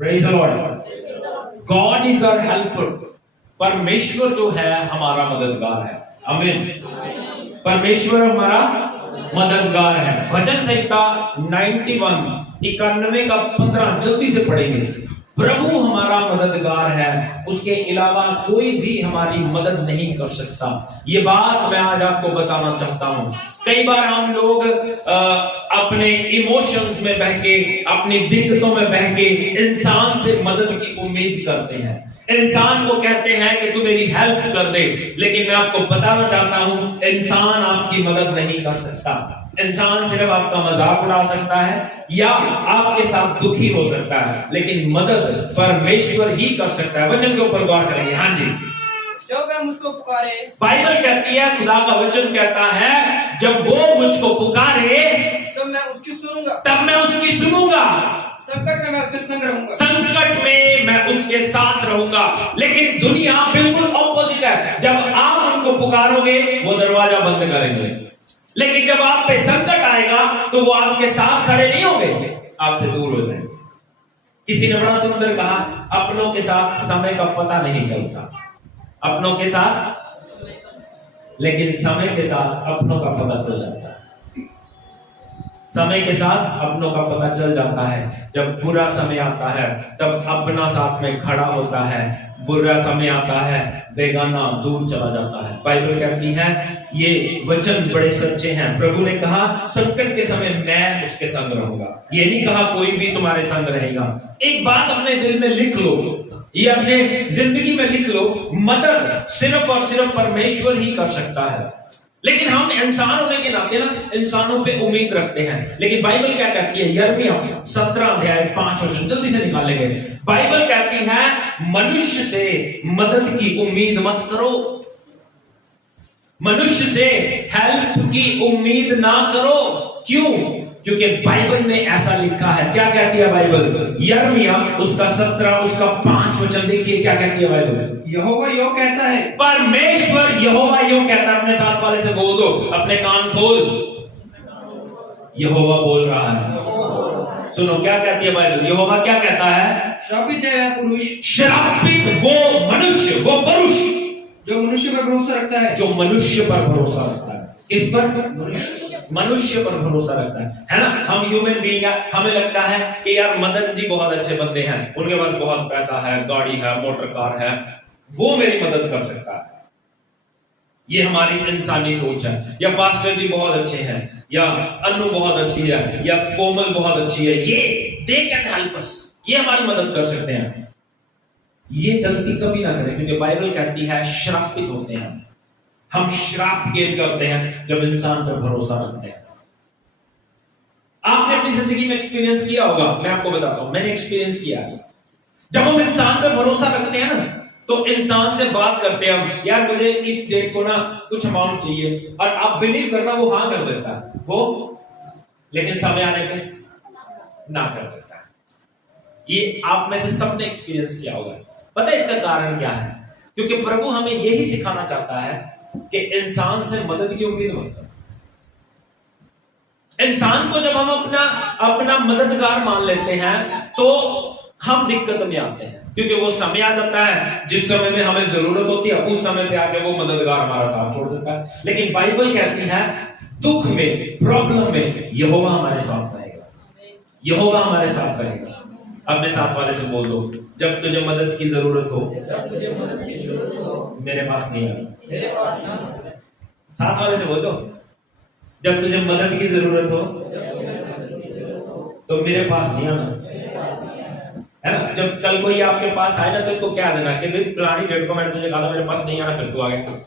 Praise the Lord. God is our helper. परमेश्वर जो है हमारा मददगार है। आमीन। परमेश्वर हमारा मददगार है। भजन संहिता 91 का 15 जल्दी से पढ़ेंगे। प्रभु हमारा मददगार है, उसके अलावा कोई भी हमारी मदद नहीं कर सकता। ये बात मैं आज आपको बताना चाहता हूं। कई बार हम लोग अपने इमोशंस में बह के, अपनी दिक्कतों में बह के इंसान से मदद की उम्मीद करते हैं। इंसान को कहते हैं कि तू मेरी हेल्प कर दे, लेकिन मैं आपको बताना चाहता हूं इंसान आपकी मदद नहीं कर सकता। इंसान सिर्फ आपका मजाक उड़ा सकता है या आपके साथ दुखी हो सकता है, लेकिन मदद परमेश्वर ही कर सकता है। वचन के ऊपर गौर करेंगे। हाँ जी। जब वह मुझको पुकारे, बाइबल कहती है, खुदा का वचन कहता है, जब वो मुझको पुकारे तब मैं उसकी सुनूंगा। तब मैं उसकी सुनूंगा। संकट में मैं उसके संग रहूंगा। संकट में मैं उसके साथ रहूंगा। लेकिन दुनिया बिल्कुल ऑपोजिट है। जब आप उनको पुकारोगे वो दरवाजा बंद करेंगे, लेकिन जब आप पे संकट आएगा तो वो आपके साथ खड़े नहीं होंगे, आपसे दूर हो जाएंगे। किसी ने बड़ा सुंदर कहा, अपनों के साथ समय का पता नहीं चलता। अपनों के साथ, लेकिन समय के साथ अपनों का पता चल जाता है। समय के साथ अपनों का पता चल जाता है। जब बुरा समय आता है तब अपना साथ में खड़ा होता है, बुरा समय आता है बेगाना दूर चला जाता है। बाइबल कहती है, ये वचन बड़े सच्चे हैं। प्रभु ने कहा संकट के समय मैं उसके संग रहूंगा। ये नहीं कहा कोई भी तुम्हारे संग रहेगा। एक बात अपने दिल में लिख लो, ये अपने जिंदगी में लिख लो, मदद सिर्फ और सिर्फ परमेश्वर ही कर सकता है। लेकिन हम इंसान होने के नाते ना इंसानों पे उम्मीद रखते हैं। लेकिन बाइबल क्या कहती है? यिर्मयाह 17 अध्याय 5 वचन जल्दी से निकाल लेंगे। बाइबल कहती है, मनुष्य से मदद की उम्मीद मत करो, मनुष्य से हेल्प की उम्मीद ना करो। क्यों? क्योंकि बाइबल में ऐसा लिखा है। क्या कहती है बाइबल? यिर्मयाह उसका 17 उसका 5 वचन देखिए क्या कहती है बाइबल। यहोवा यो कहता है, परमेश्वर यहोवा यो कहता है। अपने साथ वाले से बोल दो, अपने कान खोल, यहोवा बोल रहा है। सुनो क्या कहती है बाइबल। यहोवा क्या कहता है? श्रापित है वह पुरुष, श्रापित वो मनुष्य, वो पुरुष जो मनुष्य पर भरोसा रखता है, जो मनुष्य पर भरोसा रखता है। किस पर? मनुष्य पर भरोसा रखता है ना। हम ह्यूमन बीइंग है, हमें लगता है कि यार मदन जी बहुत अच्छे बंदे हैं, उनके पास बहुत पैसा है, गाड़ी है, मोटर कार है, वो मेरी मदद कर सकता है। ये हमारी इंसानी सोच है। या पास्टर जी बहुत अच्छे हैं, या अनु बहुत अच्छी है, या कोमल बहुत अच्छी है, ये दे कैन हेल्प अस, ये हमारी मदद कर सकते हैं। ये गलती कभी ना करें, क्योंकि बाइबल कहती है श्रापित होते हैं हम। श्राप गेन करते हैं जब इंसान पर भरोसा रखते हैं। आपने अपनी जिंदगी में एक्सपीरियंस किया होगा, मैं आपको बताता हूं, मैंने एक्सपीरियंस किया है। जब हम इंसान पर भरोसा रखते हैं ना, तो इंसान से बात करते हैं हम, यार मुझे इस डेट को ना कुछ अमाउंट चाहिए, और आप बिलीव करना वो हाँ कर देता है वो, लेकिन समय आने पे ना कर सकता है। ये आप में से सबने एक्सपीरियंस किया होगा। पता है इसका कारण क्या है? क्योंकि प्रभु हमें यही सिखाना चाहता है कि इंसान से मदद की उम्मीद मत करो। इंसान को जब हम अपना मददगार मान लेते हैं तो हम दिक्कत में आते हैं, क्योंकि वो समय आ जाता है जिस समय में हमें जरूरत होती है, उस समय पे आके वो मददगार हमारा साथ छोड़ देता है। लेकिन बाइबल कहती है दुख में, प्रॉब्लम में यहोवा हमारे साथ रहेगा, यहोवा हमारे साथ रहेगा। अपने साथ वाले से बोल दो, जब तुझे मदद की जरूरत हो मेरे पास नहीं आना। साथ वाले से बोल दो, जब तुझे मदद की जरूरत हो तो मेरे पास नहीं आना, है ना। जब कल कोई आपके पास आए ना तो इसको क्या देना कि भाई पुरानी डेट को मैंने तुझे कहा था मेरे पास नहीं आना, फिर तू आ गया।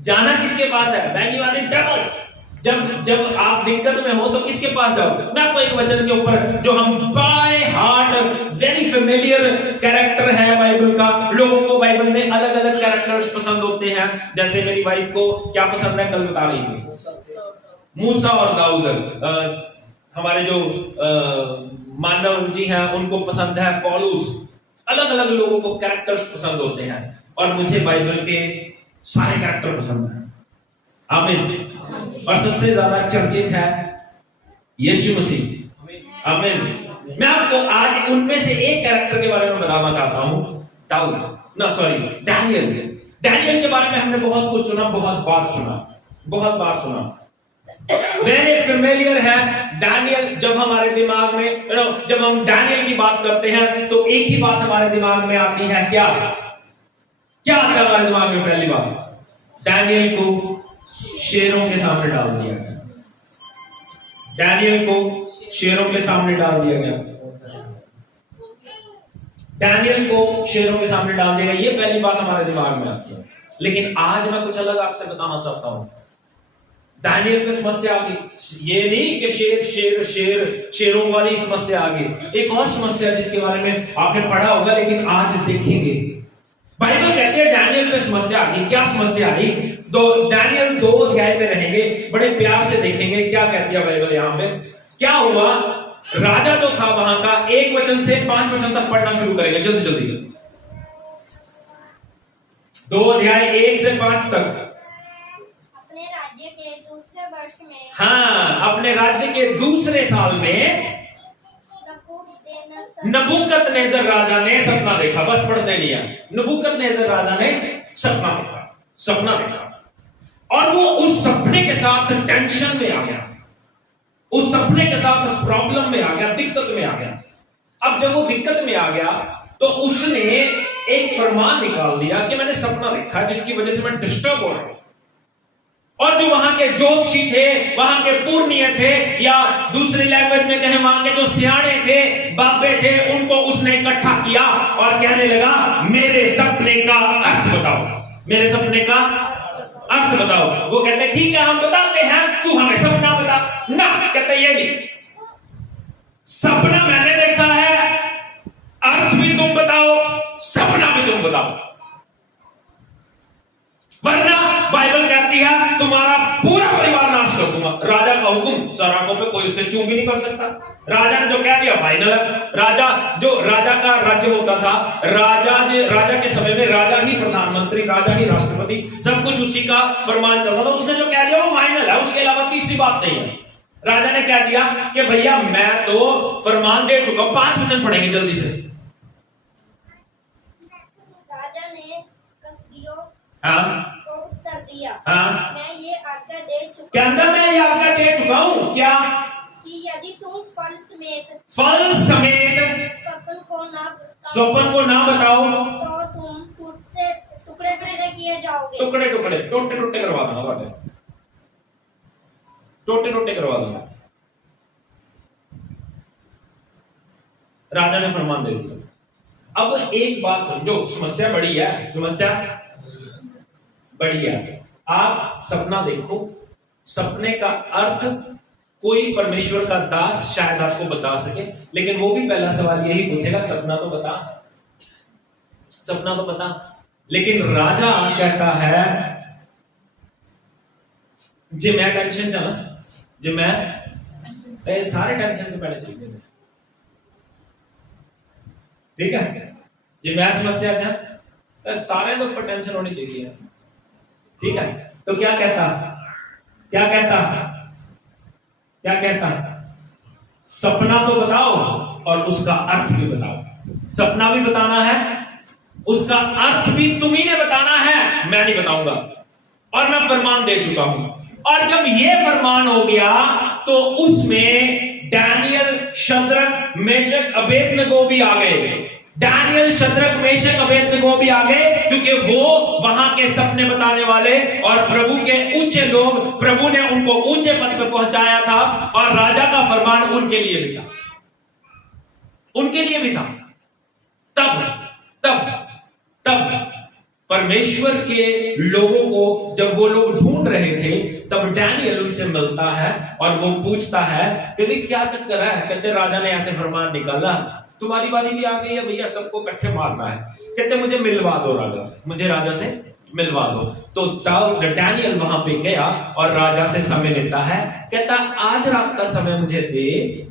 जाना किसके पास है? When you are in trouble, जब आप दिक्कत में हो तो किसके पास जाओगे? मैं आपको एक वचन के ऊपर, जो हम by heart very familiar character है बाइबल का, लोगों को बाइबल में अलग अलग कैरेक्टर्स पसंद होते हैं। जैसे मेरी वाइफ को क्या पसंद है, कल बता रही थी, मूसा और दाऊद। हमारे जो मानव जी हैं उनको पसंद है पौलुस। अलग अलग लोगों को कैरेक्टर्स पसंद होते हैं, और मुझे बाइबल के सारे कैरेक्टर पसंद हैं। आमीन। और सबसे ज्यादा चर्चित है यीशु मसीह। आमीन। मैं आपको आज उनमें से एक कैरेक्टर के बारे में बताना चाहता हूं, दाऊद, ना सॉरी, डैनियल। डैनियल के बारे में हमने बहुत कुछ सुना, बहुत बार सुना। वेरी फेमिलियर है डैनियल। जब हमारे दिमाग में जब हम डैनियल की बात करते हैं तो एक ही बात हमारे दिमाग में आती है, क्या आता है हमारे दिमाग में? पहली बात, डैनियल को शेरों के सामने डाल दिया गया। डैनियल को शेरों के सामने डाल दिया गया। डैनियल को शेरों के सामने डाल दिया गया, ये पहली बात हमारे दिमाग में आती है। लेकिन आज मैं कुछ अलग आपसे बताना चाहता हूं। डैनियल पे समस्या आ गई, ये नहीं कि शेरों वाली समस्या आ गई। एक और समस्या जिसके बारे में आपने पढ़ा होगा, लेकिन आज देखेंगे। बाइबल कहते हैं डैनियल पे समस्या आ गई। क्या समस्या आई? डैनियल 2 अध्याय में रहेंगे, बड़े प्यार से देखेंगे क्या कहती है बाइबल। यहां पे क्या हुआ? राजा जो था वहां का 1 वचन से 5 वचन तक पढ़ना शुरू करेंगे, जल्दी 2 अध्याय 1 से 5 तक। अपने राज्य के दूसरे वर्ष में, हाँ, अपने राज्य के दूसरे साल में नबूकदनेस्सर राजा ने सपना देखा। बस पढ़ते नहीं है। नबूकदनेस्सर राजा ने सपना देखा और वो उस सपने के साथ टेंशन में आ गया, उस सपने के साथ प्रॉब्लम में आ गया, दिक्कत में आ गया। अब जब वो दिक्कत में आ गया तो उसने एक फरमान निकाल लिया कि मैंने सपना देखा जिसकी वजह से मैं डिस्टर्ब हो रहा हूं। और जो वहां के ज्योतिषी थे, वहां के पूर्णिय थे, या दूसरी लैंग्वेज में कहें वहां के जो सियाणे थे, बाबे थे, उनको उसने इकट्ठा किया और कहने लगा, मेरे सपने का अर्थ बताओ, मेरे सपने का अर्थ बताओ। वो कहते ठीक है हम बताते हैं, तू हमें सपना बता। ना, कहते ये नहीं, सपना मैंने देखा है, अर्थ भी तुम बताओ, सपना भी तुम बताओ, वरना बाइबल कहती है तुम्हारा पूरा परिवार नाश कर दूंगा। राजा का हुक्म, सराकों पे कोई उसे चूं भी नहीं कर सकता। राजा ने जो कह दिया फाइनल है। राजा का राज्य होता था, राजा के समय में राजा ही प्रधानमंत्री, राजा ही राष्ट्रपति, सब कुछ उसी का फरमान चलता था। उसने जो कह दिया वो फाइनल है, उसके अलावा तीसरी बात नहीं है। राजा ने कह दिया कि भैया मैं तो फरमान दे चुका हूं। 5 वचन पढ़ेंगे जल्दी से। राजा ने कसदियों को उत्तर दिया, मैं ये आज्ञा दे चुका हूं क्या? कि यदि तुम फल समेत स्वप्न को ना बताओ तो तुम टुकड़े किए जाओगे। टोटे करवा दूंगा, टोटे करवा दूंगा। राजा ने फरमान दे दिया। अब एक बात समझो, समस्या बड़ी है। आप सपना देखो, सपने का अर्थ कोई परमेश्वर का दास शायद आपको बता सके, लेकिन वो भी पहला सवाल यही पूछेगा, सपना तो बता। लेकिन राजा कहता है जे मैं टेंशन चला, जे मैं सारे टेंशन से पहले चाहिए, ठीक है? जे मैं समस्या था तो सारे तो ऊपर टेंशन होनी चाहिए, ठीक है? तो क्या कहता सपना तो बताओ और उसका अर्थ भी बताओ। सपना भी बताना है, उसका अर्थ भी तुम्ही ने बताना है, मैं नहीं बताऊंगा। और मैं फरमान दे चुका हूं। और जब ये फरमान हो गया तो उसमें डैनियल, शद्रक, मेशक, अबेदनगो भी आ गए। क्योंकि वो वहां के सपने बताने वाले और प्रभु के ऊंचे लोग, प्रभु ने उनको ऊंचे पद पर पहुंचाया था और राजा का फरमान उनके लिए भी था। तब परमेश्वर के लोगों को जब वो लोग ढूंढ रहे थे, तब डैनियल उनसे मिलता है और वो पूछता है कि भाई क्या चक्कर है? कहते राजा ने ऐसे फरमान निकाला, तुम्हारी बारी भी आ गई है भैया, सबको इकट्ठे मारना है। कहते मुझे मिलवा दो राजा से, मुझे राजा से मिलवा दो। तो डैनियल वहां पे गया और राजा से समय लेता है। कहता आज रात का समय मुझे दे,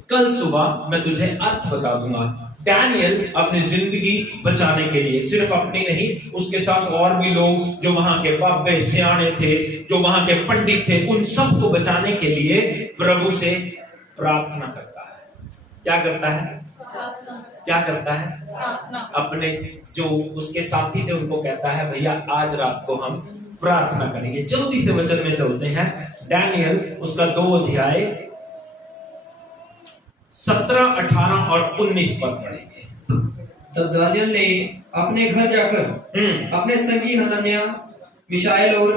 कल सुबह मैं तुझे अर्थ बता दूंगा। डैनियल अपनी जिंदगी बचाने के लिए, सिर्फ अपनी नहीं, उसके साथ और भी लोग जो वहां के बाबे सियाने थे, जो वहां के पंडित थे, उन सबको बचाने के लिए प्रभु से प्रार्थना करता है। क्या करता है? क्या करता है? अपने जो उसके साथी थे उनको कहता है भैया आज रात को हम प्रार्थना करेंगे। जल्दी से वचन में चलते हैं, डैनियल उसका 2 अध्याय 17, 18 और 19 पद पढ़ेंगे। तब दानियल ने अपने घर जाकर अपने संगी हनन्याह, मिशाएल और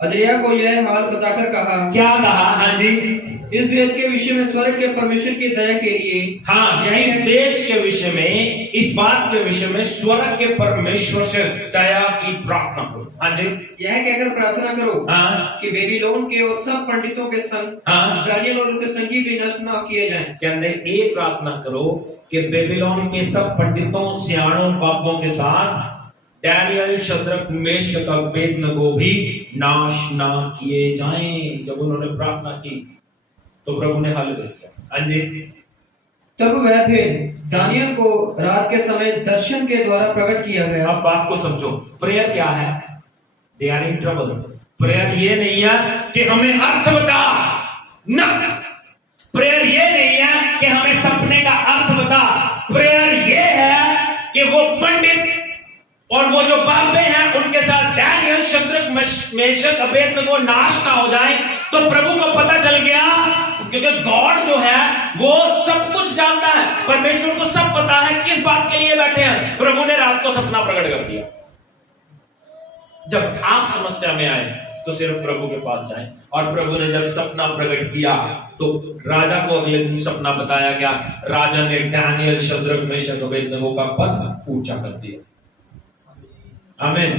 अजर्याह को यह हाल बताकर कहा। क्या कहा? हाँ जी, इस भेद के विषय में स्वर्ग के परमेश्वर की दया के लिए, हाँ, इस देश के विषय में, इस बात के विषय में स्वर्ग के परमेश्वर से दया की प्रार्थना करो। हाँ जी, यह कहकर प्रार्थना करो हाँ, कि बेबीलोन के और सब पंडितों के संग हाँ, दानियल और उसके संगी भी नष्ट न किए जाएं। कहते ये प्रार्थना करो कि बेबीलोन के सब पंडितों, सियाणों, बापों के साथ डैनियल, शद्रक, मेशक और अबेदनगो भी नाश ना किए जाएं। जब उन्होंने प्रार्थना की तो प्रभु ने हल कर दिया। हाँ जी, तब वह भेद दानियल को रात के समय दर्शन के द्वारा प्रकट किया गया। अब बात को समझो, प्रेयर क्या है? They are in trouble. Prayer ये नहीं है कि हमें अर्थ बता, ना, प्रेयर ये नहीं है कि हमें सपने का अर्थ बता। प्रेयर ये है कि वो पंडित और वो जो बाबे हैं उनके साथ डैनियल, शद्रक, मेशक, अबेदनगो नाश ना हो जाए। तो प्रभु को पता चल गया, क्योंकि गॉड जो है वो सब कुछ जानता है, परमेश्वर को सब पता है किस बात के लिए बैठे हैं। प्रभु ने रात को सपना प्रकट कर दिया। जब आप समस्या में आए तो सिर्फ प्रभु के पास जाएं। और प्रभु ने जब सपना प्रकट किया तो राजा को अगले दिन सपना बताया गया। राजा ने डैनियल, शद्रक, मेशक, अबेदनगो का पद ऊंचा कर दिया। आमीन।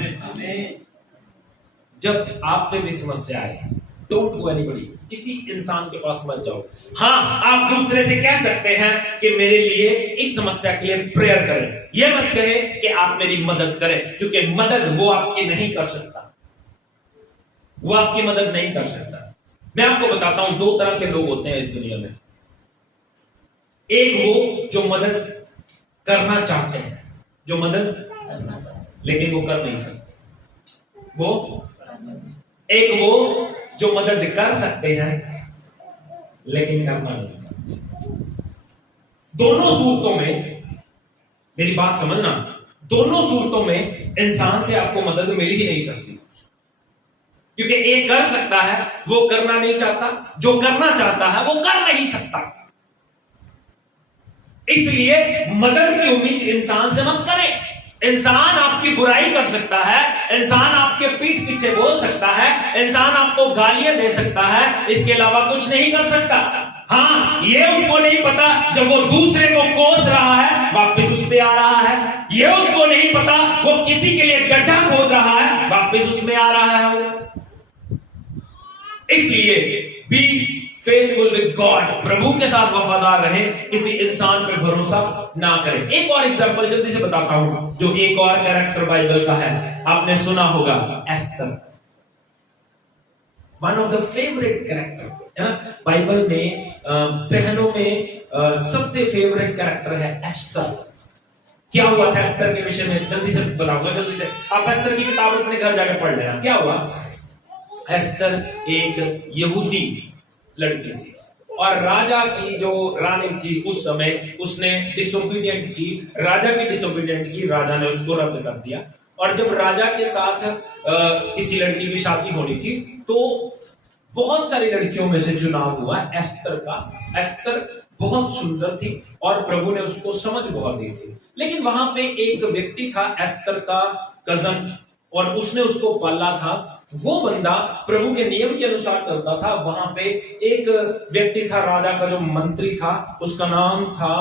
जब आप पे भी समस्या आए, डोंट गो एनीबॉडी, किसी इंसान के पास मत जाओ। हाँ, आप दूसरे से कह सकते हैं कि मेरे लिए इस समस्या के लिए प्रेयर करें। यह मत कहे कि आप मेरी मदद करें, क्योंकि मदद वो आपकी नहीं कर सकता, वो आपकी मदद नहीं कर सकता। मैं आपको बताता हूं, 2 तरह के लोग होते हैं इस दुनिया में। एक वो जो मदद करना चाहते हैं, जो मदद लेकिन वो कर नहीं सकते। वो एक वो जो मदद कर सकते हैं लेकिन करना नहीं चाहते। दोनों सूरतों में, मेरी बात समझना, दोनों सूरतों में इंसान से आपको मदद मिल ही नहीं सकती, क्योंकि एक कर सकता है, वो करना नहीं चाहता, जो करना चाहता है वो कर नहीं सकता। इसलिए मदद की उम्मीद इंसान से मत करें। इंसान आपकी बुराई कर सकता है, इंसान आपके पीठ पीछे बोल सकता है, इंसान आपको गालियां दे सकता है, इसके अलावा कुछ नहीं कर सकता। हाँ, ये उसको नहीं पता जब वो दूसरे को कोस रहा है वापस उस पे आ रहा है। ये उसको नहीं पता वो किसी के लिए गड्ढा खोद रहा है वापस उसमें आ रहा है वो। इसलिए बी फेथफुल विद गॉड, प्रभु के साथ वफादार रहे, किसी इंसान पे भरोसा ना करें। एक और एग्जांपल जल्दी से बताता हूं, जो एक और कैरेक्टर बाइबल का है, आपने सुना होगा Esther, one of the favourite character है ना बाइबल में। बहनों में सबसे फेवरेट कैरेक्टर है एस्तर। क्या हुआ था एस्तर के विषय में? जल्दी से बताऊंगा, जल्दी से। आप एस्तर की किताब अपने घर जाकर पढ़ लेना। क्या हुआ? एस्तर एक यहूदी लड़की थी और राजा की जो रानी थी उस समय, उसने डिसोबीडिएंट की, राजा की डिसोबीडिएंट की, राजा ने उसको रद्द कर दिया। और जब राजा के साथ किसी लड़की की शादी होनी थी तो बहुत सारी लड़कियों में से चुनाव हुआ एस्तर का। एस्तर बहुत सुंदर थी और प्रभु ने उसको समझ बहुत दी थी। लेकिन वहां पे एक व्यक्ति था एस्तर का कजन, और उसने उसको पाला था। वो बंदा प्रभु के नियम के अनुसार चलता था। वहां पे एक व्यक्ति था, राजा का जो मंत्री था, उसका नाम था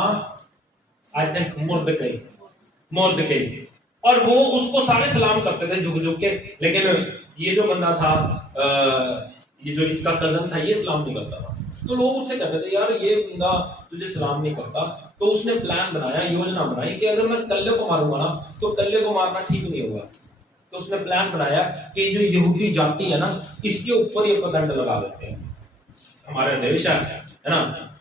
आई थिंक मुर्दकई, और वो उसको सारे सलाम करते थे झुक झुक के। लेकिन ये जो बंदा था, ये जो इसका कजन था, ये सलाम नहीं करता था। तो लोग उससे कहते थे यार ये बंदा तुझे सलाम नहीं करता। तो उसने प्लान बनाया, योजना बनाई कि अगर मैं कल्ले को मारूंगा ना तो कल्ले को मारना ठीक नहीं होगा। तो उसने प्लान बनाया कि जो यहूदी जाति है ना, इसके ऊपर ये पतंग लगा देते हैं। हमारा देश है ना,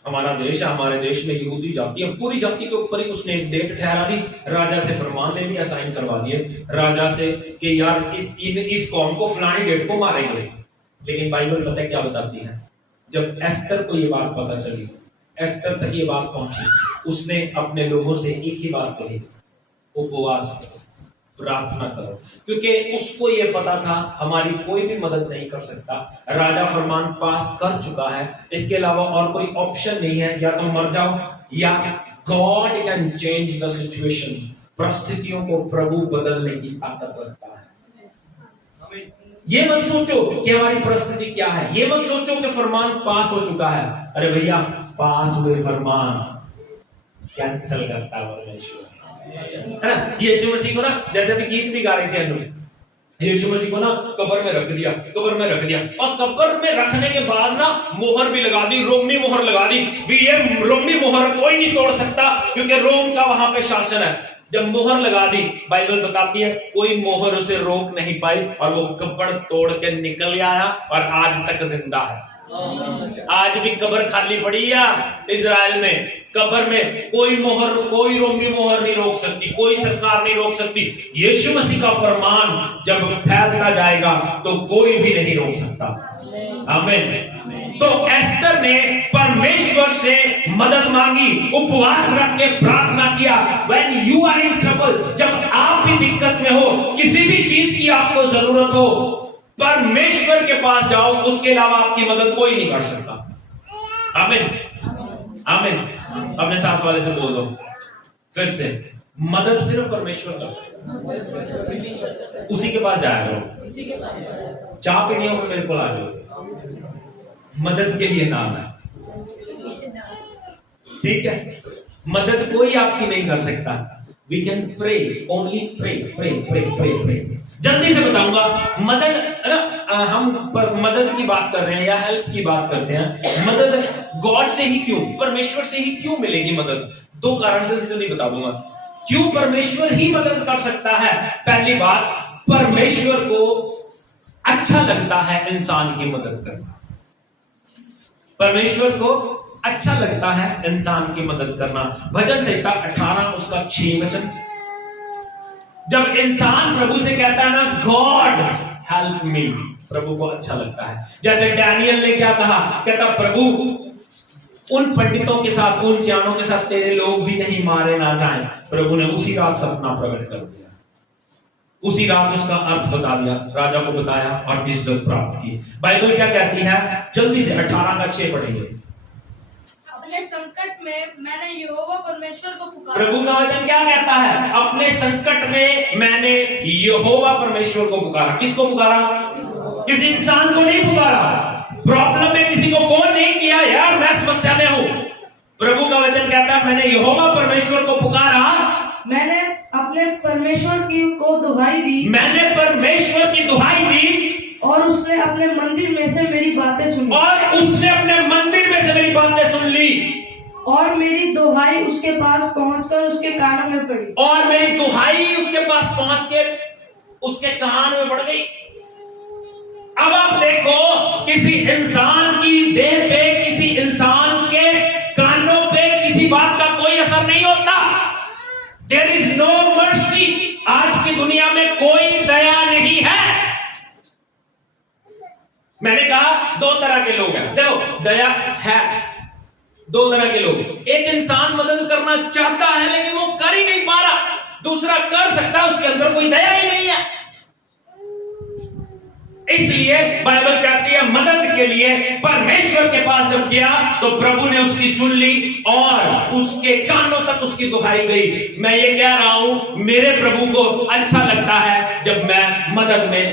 हमारा देश है, हमारे देश में यहूदी जाति है, पूरी जाति के ऊपर ही उसने एक डेट ठहरा दी। राजा से फरमान ले लिया, साइन करवा दिए राजा से कि यार इस कौम को फलानी डेट को मारेंगे। लेकिन बाइबल पता है क्या बताती है? जब एस्तर को ये बात पता चली, एस्तर तक ये बात पहुंची उसने अपने लोगों से एक ही बात कही, उपवास करो, प्रार्थना करो, क्योंकि उसको ये पता था हमारी कोई भी मदद नहीं कर सकता। राजा फरमान पास कर चुका है, इसके अलावा और कोई ऑप्शन नहीं है, या तो मर जाओ या God can change the situation. परिस्थितियों को प्रभु बदलने की ताकत रखता है। ये मत सोचो कि हमारी परिस्थिति क्या है, ये मत सोचो कि फरमान पास हो चुका है। अरे भैया, पास हुए फरमान कैंसिल करता है परमेश्वर, है ना। यीशु मसीह को ना, जैसे अभी गीत भी गा रहे थे हम लोग, यीशु मसीह को ना कब्र में रख दिया, कब्र में रख दिया, और कब्र में रखने के बाद ना मोहर भी लगा दी, रोमी मोहर लगा दी। ये रोमी मोहर कोई नहीं तोड़ सकता, क्योंकि रोम का वहां पे शासन है। जब मोहर लगा दी, बाइबल बताती है कोई मोहर उसे रोक नहीं पाई, और वो कब्र तोड़ के निकल आया और आज तक जिंदा है। आज भी कब्र खाली पड़ी है इजराइल में, कब्र में कोई मोहर, कोई रोमी मोहर नहीं रोक सकती, कोई सरकार नहीं रोक सकती। यीशु मसीह का फरमान जब फैलता जाएगा तो कोई भी नहीं रोक सकता। आमीन। तो एस्तर ने परमेश्वर से मदद मांगी, उपवास रख के प्रार्थना किया। When you are in trouble, जब आप भी दिक्कत में हो, किसी भी चीज की आपको जरूरत हो, परमेश्वर के पास जाओ, उसके अलावा आपकी मदद कोई नहीं कर सकता। आमीन, आमीन। अपने साथ वाले से बोल दो फिर से, मदद सिर्फ परमेश्वर कर सकता, उसी के पास जाया करो। चाह पीनी हो मेरे को आ जाओ, मदद के लिए नाम है, ठीक है। मदद कोई आपकी नहीं कर सकता। We can pray, only pray, pray pray pray pray. जल्दी से बताऊंगा, मदद ना, हम मदद की बात कर रहे हैं या हेल्प की बात करते हैं। मदद गॉड से ही क्यों, परमेश्वर से ही क्यों मिलेगी मदद? दो कारण जल्दी जल्दी बता दूंगा क्यों परमेश्वर ही मदद कर सकता है। पहली बात, परमेश्वर को अच्छा लगता है इंसान की मदद करना। परमेश्वर को अच्छा लगता है इंसान की मदद करना। भजन संहिता 18 उसका 6 वचन, जब इंसान प्रभु से कहता है ना, गॉड हेल्प मी, प्रभु को अच्छा लगता है। जैसे डैनियल ने क्या कहा, कहता प्रभु उन पंडितों के साथ, उन सियानों के साथ तेरे लोग भी नहीं मारे ना जाएं। प्रभु ने उसी रात सपना प्रकट कर दिया, उसी रात उसका अर्थ बता दिया, राजा को बताया और इज्जत प्राप्त की। बाइबल क्या कहती है, जल्दी से 18 का 6 पढ़ेंगे। अपने संकट में मैंने यहोवा परमेश्वर को पुकारा। प्रभु का वचन क्या कहता है, अपने संकट में मैंने यहोवा परमेश्वर को पुकारा। किसको पुकारा? किसी इंसान को नहीं पुकारा। प्रॉब्लम में किसी को फोन नहीं किया, यार मैं समस्या में हूं। प्रभु का वचन कहता है मैंने यहोवा परमेश्वर को पुकारा, मैंने अपने परमेश्वर को दुहाई दी, मैंने परमेश्वर की दुहाई दी, और उसने अपने मंदिर में से मेरी बातें सुनी, और उसने अपने मंदिर में से मेरी बातें सुन ली, और मेरी दुहाई उसके पास पहुंचकर उसके कानों में पड़ी, और मेरी दुहाई उसके पास पहुंच के उसके कान में पड़ गई। अब आप देखो, किसी इंसान की देह पे, किसी इंसान के कानों पे किसी बात का कोई असर नहीं होता। There is no mercy. आज की दुनिया में कोई दया नहीं है। मैंने कहा 2 तरह के लोग हैं। देखो, दया है 2 तरह के लोग। एक इंसान मदद करना चाहता है लेकिन वो कर ही नहीं पा रहा, दूसरा कर सकता है, उसके अंदर कोई दया ही नहीं है। इसलिए बाइबल कहती है मदद के लिए परमेश्वर के पास जब गया तो प्रभु ने उसकी सुन ली और उसके कानों तक उसकी दुहाई गई। मैं ये कह रहा हूं, मेरे प्रभु को अच्छा लगता है जब मैं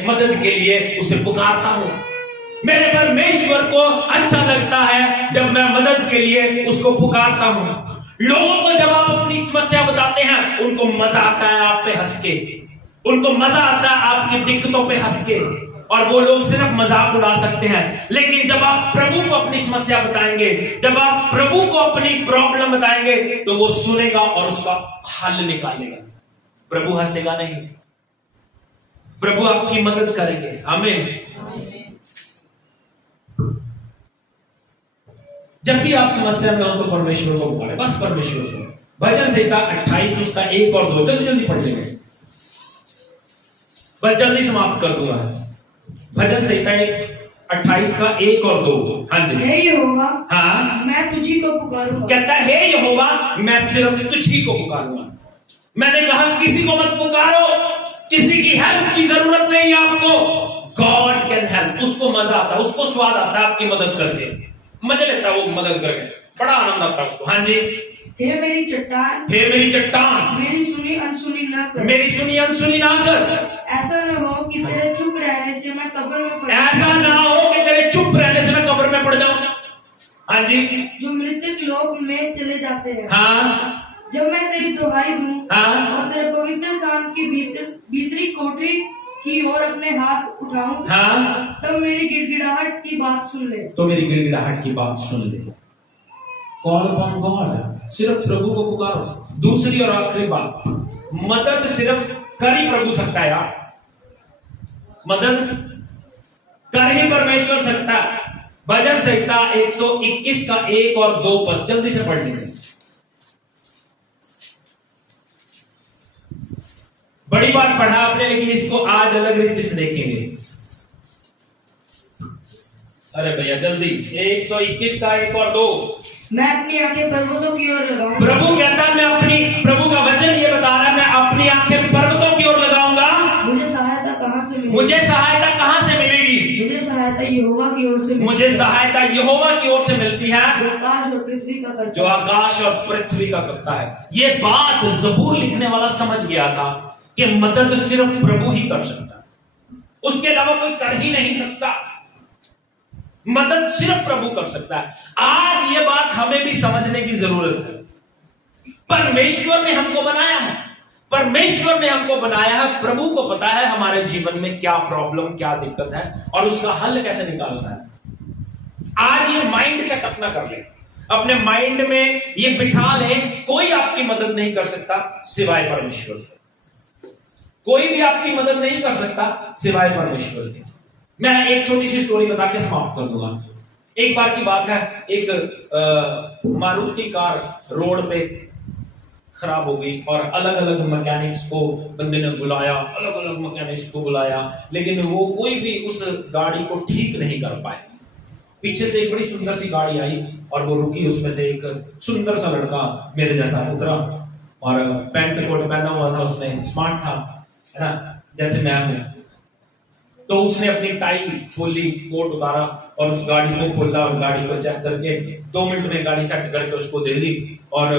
मदद के लिए उसे पुकारता हूं। मेरे परमेश्वर को अच्छा लगता है जब मैं मदद के लिए उसको पुकारता हूं। लोगों को जब आप अपनी समस्या बताते हैं, उनको मजा आता है आप पे हंस के, उनको मजा आता है आपकी दिक्कतों पे हंस के, और वो लोग सिर्फ मजाक उड़ा सकते हैं। लेकिन जब आप प्रभु को अपनी समस्या बताएंगे, जब आप प्रभु को अपनी प्रॉब्लम बताएंगे, तो वो सुनेगा और उसका हल निकालेगा। प्रभु हंसेगा नहीं, प्रभु आपकी मदद करेंगे। आमीन। जब भी आप समस्या में हो तो परमेश्वर को पुकारें, बस परमेश्वर को। भजन संहिता 28 उसका 1 और 2 जल्दी जल्दी पढ़ लेंगे, बस जल्दी समाप्त कर दूंगा। भजन संहिता 28 का 1 और 2। हाँ जी। हे यहोवा, हाँ, मैं तुझी को पुकारूंगा। कहता है हे यहोवा, मैं सिर्फ तुझी को पुकारूंगा। मैंने कहा किसी को मत पुकारो, किसी की हेल्प की जरूरत नहीं है आपको। God can help. उसको मजा आता है, उसको स्वाद आता है आपकी मदद करके, मजे लेता है वो मदद करके, बड़ा आनंद आता है उसको। हाँ जी। हे मेरी चट्टान, हे मेरी चट्टान, मेरी सुनी अनसुनी न कर। मेरी सुनी अनसुनी ना कर। ऐसा न हो कि तेरे चुप रहने से मैं कब्र में पड़ ऐसा ना हो कि तेरे चुप रहने से मैं कब्र में पड़ जाऊं। हाँ जी। जो मृतक लोक में चले जाते हैं। हाँ जब मैं तेरी दुहाई दूं हाँ और तेरे पवित्र स्थान की भीतरी कोठरी की ओर अपने हाथ उठाऊं, हाँ, तब मेरी गिड़गिड़ाहट की बात सुन ले। तो मेरी गिड़गिड़ाहट की बात सुन ले। कॉल अपॉन गॉड, सिर्फ प्रभु को पुकारो। दूसरी और आखिरी बात, मदद सिर्फ कर ही प्रभु सकता है यार। मदद कर ही परमेश्वर सकता है। भजन संहिता 121 का 1 और 2 पर जल्दी से पढ़ लीजिए। बड़ी बात पढ़ा आपने, लेकिन इसको आज अलग रीति से देखेंगे। अरे भैया जल्दी, 121 का 1 और 2। मैं अपनी आंखें पर्वतों की ओर लगाऊंगा। प्रभु कहता है मैं अपनी, प्रभु का वचन ये बता रहा है, मैं अपनी आंखें पर्वतों की ओर लगाऊंगा। मुझे सहायता कहां से मिलेगी? मुझे सहायता कहां से मिलेगी? मुझे सहायता यहोवा की ओर से मिलेगी। मुझे सहायता यहोवा की ओर से मिलती है, जो आकाश और पृथ्वी का करता जो आकाश और पृथ्वी का करता है। ये बात जबूर लिखने वाला समझ गया था कि मदद सिर्फ प्रभु ही कर सकता है, उसके अलावा कोई कर ही नहीं सकता। मदद सिर्फ प्रभु कर सकता है। आज ये बात हमें भी समझने की जरूरत है। परमेश्वर ने हमको बनाया है, परमेश्वर ने हमको बनाया है। प्रभु को पता है हमारे जीवन में क्या प्रॉब्लम, क्या दिक्कत है और उसका हल कैसे निकालना है। आज ये माइंड सेट अपना कर ले, अपने माइंड में ये बिठा ले, कोई आपकी मदद नहीं कर सकता सिवाय परमेश्वर के। कोई भी आपकी मदद नहीं कर सकता सिवाय परमेश्वर के। मैं एक छोटी सी स्टोरी बता के समाप्त कर दूंगा। एक बार की बात है, एक मारुति कार रोड पे खराब हो गई और अलग अलग मैकेनिक्स को बंदे ने बुलाया, अलग अलग मैकेनिक्स को बुलाया, लेकिन वो कोई भी उस गाड़ी को ठीक नहीं कर पाए। पीछे से एक बड़ी सुंदर सी गाड़ी आई और वो रुकी, उसमें से एक सुंदर सा लड़का मेरे जैसा उतरा और पैंट कोट पहना हुआ था, उसने स्मार्ट था, है ना, जैसे मैं हूं। तो उसने अपनी टाई खोली, कोट उतारा और उस गाड़ी को खोला और गाड़ी को चेक करके 2 मिनट में गाड़ी सेट करके उसको दे दी और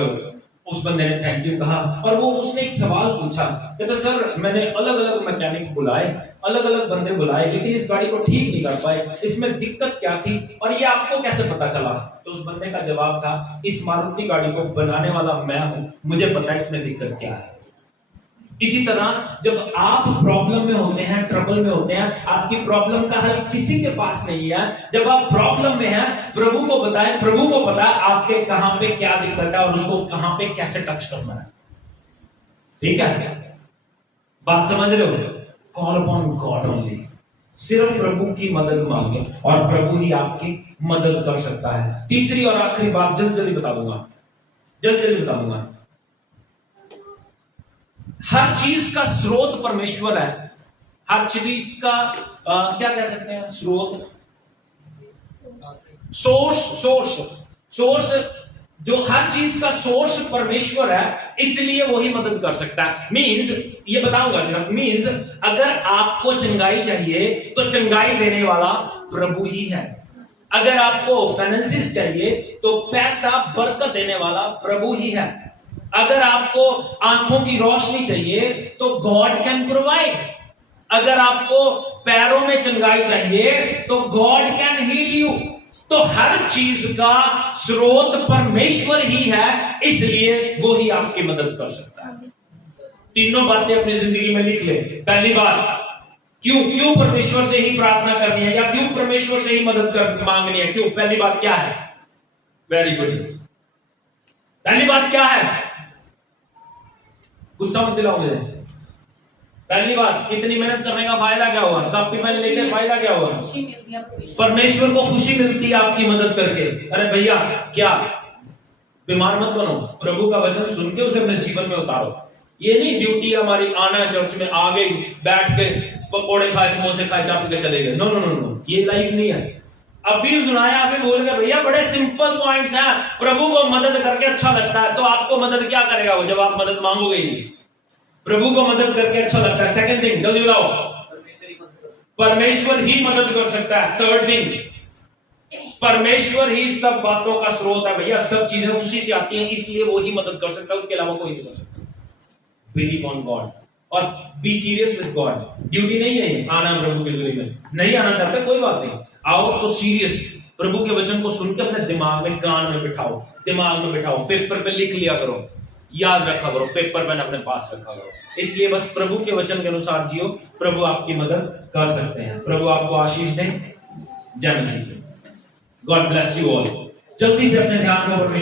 उस बंदे ने थैंक यू कहा। और वो उसने एक सवाल पूछा, कहता सर मैंने अलग अलग मैकेनिक बुलाए, अलग अलग बंदे बुलाए, लेकिन इस गाड़ी को ठीक नहीं कर पाए, इसमें दिक्कत क्या थी और ये आपको कैसे पता चला? तो उस बंदे का जवाब था, इस मारुति गाड़ी को बनाने वाला मैं हूं, मुझे पता है इसमें दिक्कत क्या है। इसी तरह जब आप प्रॉब्लम में होते हैं, ट्रबल में होते हैं, आपकी प्रॉब्लम का हल किसी के पास नहीं है। जब आप प्रॉब्लम में हैं, प्रभु को बताएं, प्रभु को पता है आपके कहां पे क्या दिक्कत है और उसको कहां पे कैसे टच करना है। ठीक है, बात समझ रहे हो? कॉल अपॉन गॉड ओनली, सिर्फ प्रभु की मदद मांगे और प्रभु ही आपकी मदद कर सकता है। तीसरी और आखिरी बात जल्दी जल्दी बता दूंगा, जल्दी जल्दी बता दूंगा। हर चीज का स्रोत परमेश्वर है। हर चीज का क्या कह सकते हैं? स्रोत, सोर्स जो हर चीज का सोर्स परमेश्वर है, इसलिए वही मदद कर सकता है। मींस ये बताऊंगा सिर्फ, मींस अगर आपको चंगाई चाहिए तो चंगाई देने वाला प्रभु ही है। अगर आपको फाइनेंसिस चाहिए तो पैसा बरकत देने वाला प्रभु ही है। अगर आपको आंखों की रोशनी चाहिए तो गॉड कैन प्रोवाइड। अगर आपको पैरों में चंगाई चाहिए तो गॉड कैन हील यू। तो हर चीज का स्रोत परमेश्वर ही है, इसलिए वो ही आपकी मदद कर सकता है। तीनों बातें अपनी जिंदगी में लिख ले। पहली बात, क्यों परमेश्वर से ही प्रार्थना करनी है या क्यों परमेश्वर से ही मदद मांगनी है? क्यों? पहली बात क्या है? Very good. पहली बात क्या है? गुस्सा मत दिलाओ मुझे। पहली बात, इतनी मेहनत करने का फायदा क्या हुआ? कॉपी पेन लेके फायदा क्या हुआ? परमेश्वर को खुशी मिलती है आपकी मदद करके। अरे भैया, क्या बीमार मत बनो, प्रभु का वचन सुन के उसे अपने जीवन में उतारो। ये नहीं ड्यूटी हमारी आना चर्च में, आगे बैठ के पकोड़े खाए, समोसे खाए, चाप के चले गए। नो नो नो नो, ये लाइफ नहीं है। अभी सुनाया, अभी बोल गए भैया, बड़े सिंपल पॉइंट्स हैं। प्रभु को मदद करके अच्छा लगता है, तो आपको मदद क्या करेगा वो, जब आप मदद मांगोगे ही नहीं। प्रभु को मदद करके अच्छा लगता है। सेकंड थिंग, जल्दी बताओ, परमेश्वर ही मदद कर सकता है। थर्ड थिंग, परमेश्वर ही सब बातों का स्रोत है भैया, सब चीजें उसी से आती हैं, इसलिए वो ही मदद कर सकता है, उसके अलावा कोई नहीं कर सकता। बिलीव ऑन गॉड और be serious with God. Duty नहीं है आना प्रभु के जुड़े में, नहीं आना चाहते कोई बात नहीं, आओ तो सीरियस प्रभु के वचन को सुन के अपने दिमाग में, कान में बिठाओ, दिमाग में बिठाओ, पेपर पे लिख लिया करो, याद रखा करो, पेपर पेन अपने पास रखा करो। इसलिए बस प्रभु के वचन के अनुसार जियो, प्रभु आपकी मदद कर सकते हैं। प्रभु आपको आशीष दें। जय मसीह। God bless you all. जल्दी से अपने ध्यान को परमेश्वर